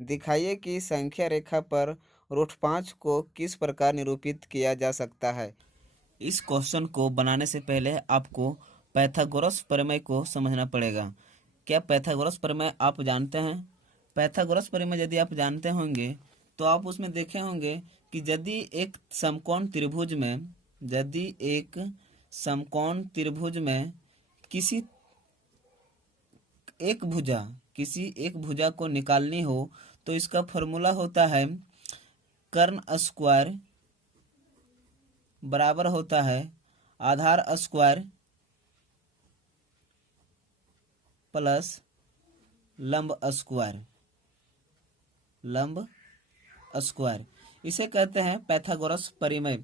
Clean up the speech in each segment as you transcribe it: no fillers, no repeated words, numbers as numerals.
दिखाइए कि संख्या रेखा पर रूट 5 को किस प्रकार निरूपित किया जा सकता है। इस क्वेश्चन को बनाने से पहले आपको पाइथागोरस प्रमेय को समझना पड़ेगा। क्या पाइथागोरस प्रमेय आप जानते हैं? पाइथागोरस प्रमेय यदि आप जानते होंगे तो आप उसमें देखे होंगे कि यदि एक समकोण त्रिभुज में किसी किसी एक भुजा को निकालनी हो तो इसका फॉर्मूला होता है कर्ण स्क्वायर बराबर होता है आधार स्क्वायर प्लस लंब स्क्वायर। इसे कहते हैं पाइथागोरस प्रमेय।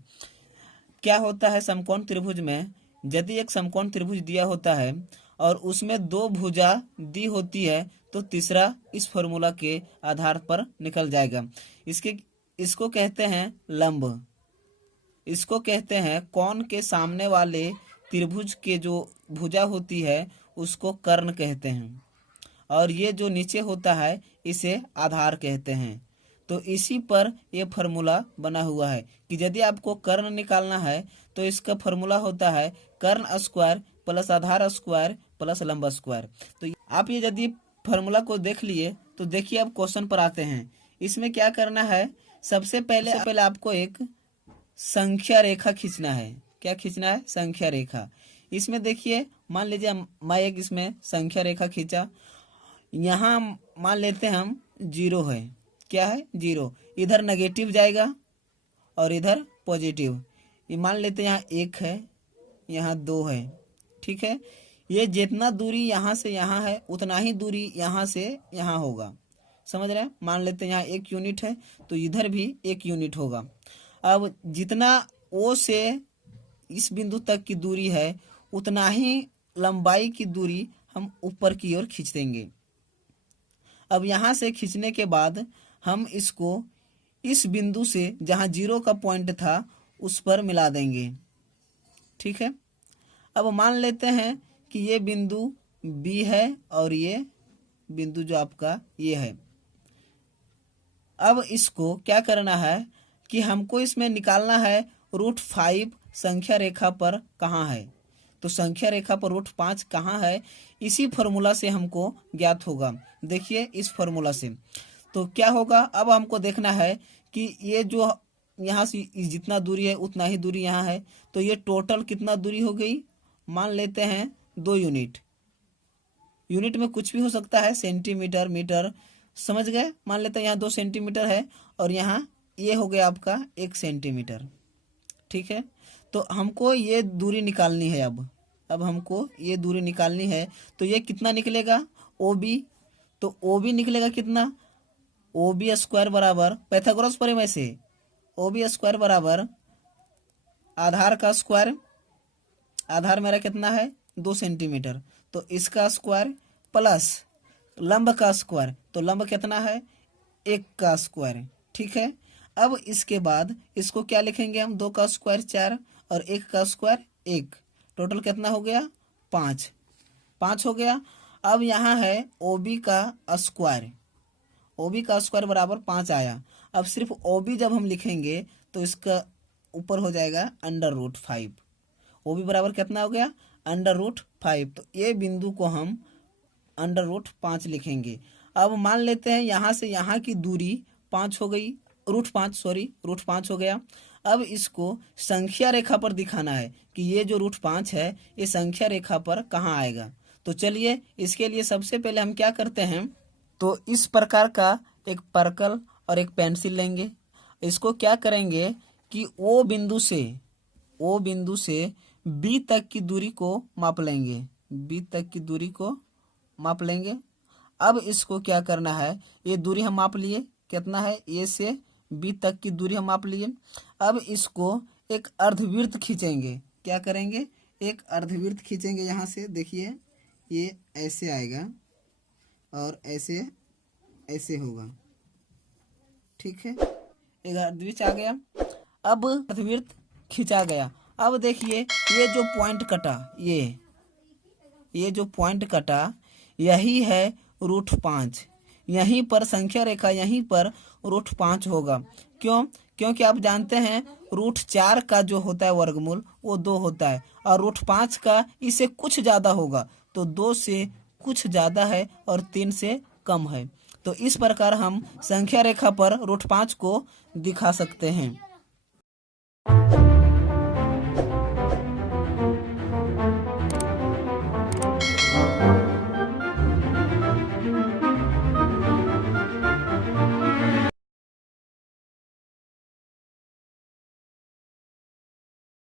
क्या होता है समकोण त्रिभुज में, यदि एक समकोण त्रिभुज दिया होता है और उसमें दो भुजा दी होती है तो तीसरा इस फॉर्मूला के आधार पर निकल जाएगा। इसको कहते हैं लंब। इसको कहते हैं कोण के सामने वाले त्रिभुज के जो भुजा होती है उसको कर्ण कहते हैं, और ये जो नीचे होता है इसे आधार कहते हैं। तो इसी पर यह फार्मूला बना हुआ है कि यदि आपको कर्ण निकालना है तो इसका फार्मूला होता है कर्ण स्क्वायर प्लस आधार स्क्वायर प्लस लंब स्क्वायर। तो आप ये यदि फार्मूला को देख लिए तो देखिए अब क्वेश्चन पर आते हैं। इसमें क्या करना है, सबसे पहले आपको एक संख्या रेखा खींचना है। क्या खींचना है? संख्या रेखा। इसमें देखिए मान लीजिए मैं एक इसमें संख्या रेखा खींचा, यहाँ मान लेते हैं हम 0 है। क्या है? 0। इधर नेगेटिव जाएगा और इधर पॉजिटिव। ये मान लेते हैं यहाँ 1 है, यहाँ 2 है। ठीक है, ये जितना दूरी यहाँ से यहाँ है उतना ही दूरी यहाँ से यहाँ होगा। समझ रहे हैं? मान लेते हैं यहाँ 1 यूनिट है तो इधर भी 1 यूनिट होगा। अब जितना O से इस बिंदु तक की दूरी है उतना ही लंबाई की दूरी हम ऊपर की ओर खींच देंगे। अब यहाँ से खींचने के बाद हम इसको इस बिंदु से जहाँ 0 का पॉइंट था उस पर मिला देंगे। ठीक है, अब मान लेते हैं कि ये बिंदु B है और ये बिंदु जो आपका ये है। अब इसको क्या करना है कि हमको इसमें निकालना है √5 संख्या रेखा पर कहाँ है। तो संख्या रेखा पर √5 कहाँ है, इसी फॉर्मूला से हमको ज्ञात होगा। देखिए इस फॉर्मूला से तो क्या होगा, अब हमको देखना है कि ये जो यहाँ से जितना दूरी है उतना ही दूरी यहाँ है, तो ये टोटल कितना दूरी हो गई, मान लेते हैं 2 यूनिट। यूनिट में कुछ भी हो सकता है, सेंटीमीटर, मीटर, समझ गए। मान लेते हैं यहाँ 2 सेंटीमीटर है और यहाँ ये हो गया आपका 1 सेंटीमीटर। ठीक है, तो हमको ये दूरी निकालनी है। अब हमको ये दूरी निकालनी है तो ये कितना निकलेगा, OB। तो OB निकलेगा कितना, OB स्क्वायर बराबर पाइथागोरस प्रमेय से OB स्क्वायर बराबर आधार का स्क्वायर, आधार मेरा कितना है 2 सेंटीमीटर, तो इसका स्क्वायर प्लस लंब का स्क्वायर, तो लंब कितना है 1 का स्क्वायर। ठीक है, अब इसके बाद इसको क्या लिखेंगे हम, 2 का स्क्वायर 4 और 1 का स्क्वायर 1, टोटल कितना हो गया 5 हो गया। अब यहाँ है OB का स्क्वायर, OB का स्क्वायर बराबर 5 आया। अब सिर्फ OB जब हम लिखेंगे तो इसका ऊपर हो जाएगा √5। OB बराबर कितना हो गया √5, तो ये बिंदु को हम √5 लिखेंगे। अब मान लेते हैं यहाँ से यहाँ की दूरी 5 हो गई, √5 हो गया। अब इसको संख्या रेखा पर दिखाना है कि ये जो √5 है ये संख्या रेखा पर कहाँ आएगा। तो चलिए इसके लिए सबसे पहले हम क्या करते हैं, तो इस प्रकार का एक पर्कल और एक पेंसिल लेंगे। इसको क्या करेंगे कि O बिंदु से B तक की दूरी को माप लेंगे, B तक की दूरी को माप लेंगे। अब इसको क्या करना है, ये दूरी हम माप लिए, कितना है A से B तक की दूरी हम माप लिए। अब इसको एक अर्धवृत्त खींचेंगे। क्या करेंगे, एक अर्धवृत्त खींचेंगे। यहाँ से देखिए ये ऐसे आएगा और ऐसे ऐसे होगा। ठीक है, एक अर्धवृत्त आ गया। अब अर्धवृत्त खींचा गया। अब देखिए ये जो पॉइंट कटा, ये जो पॉइंट कटा यही है √5, यहीं पर संख्या रेखा यहीं पर √5 होगा। क्यों? क्योंकि आप जानते हैं √4 का जो होता है वर्गमूल वो 2 होता है और √5 का इससे कुछ ज़्यादा होगा, तो 2 से कुछ ज़्यादा है और 3 से कम है। तो इस प्रकार हम संख्या रेखा पर √5 को दिखा सकते हैं।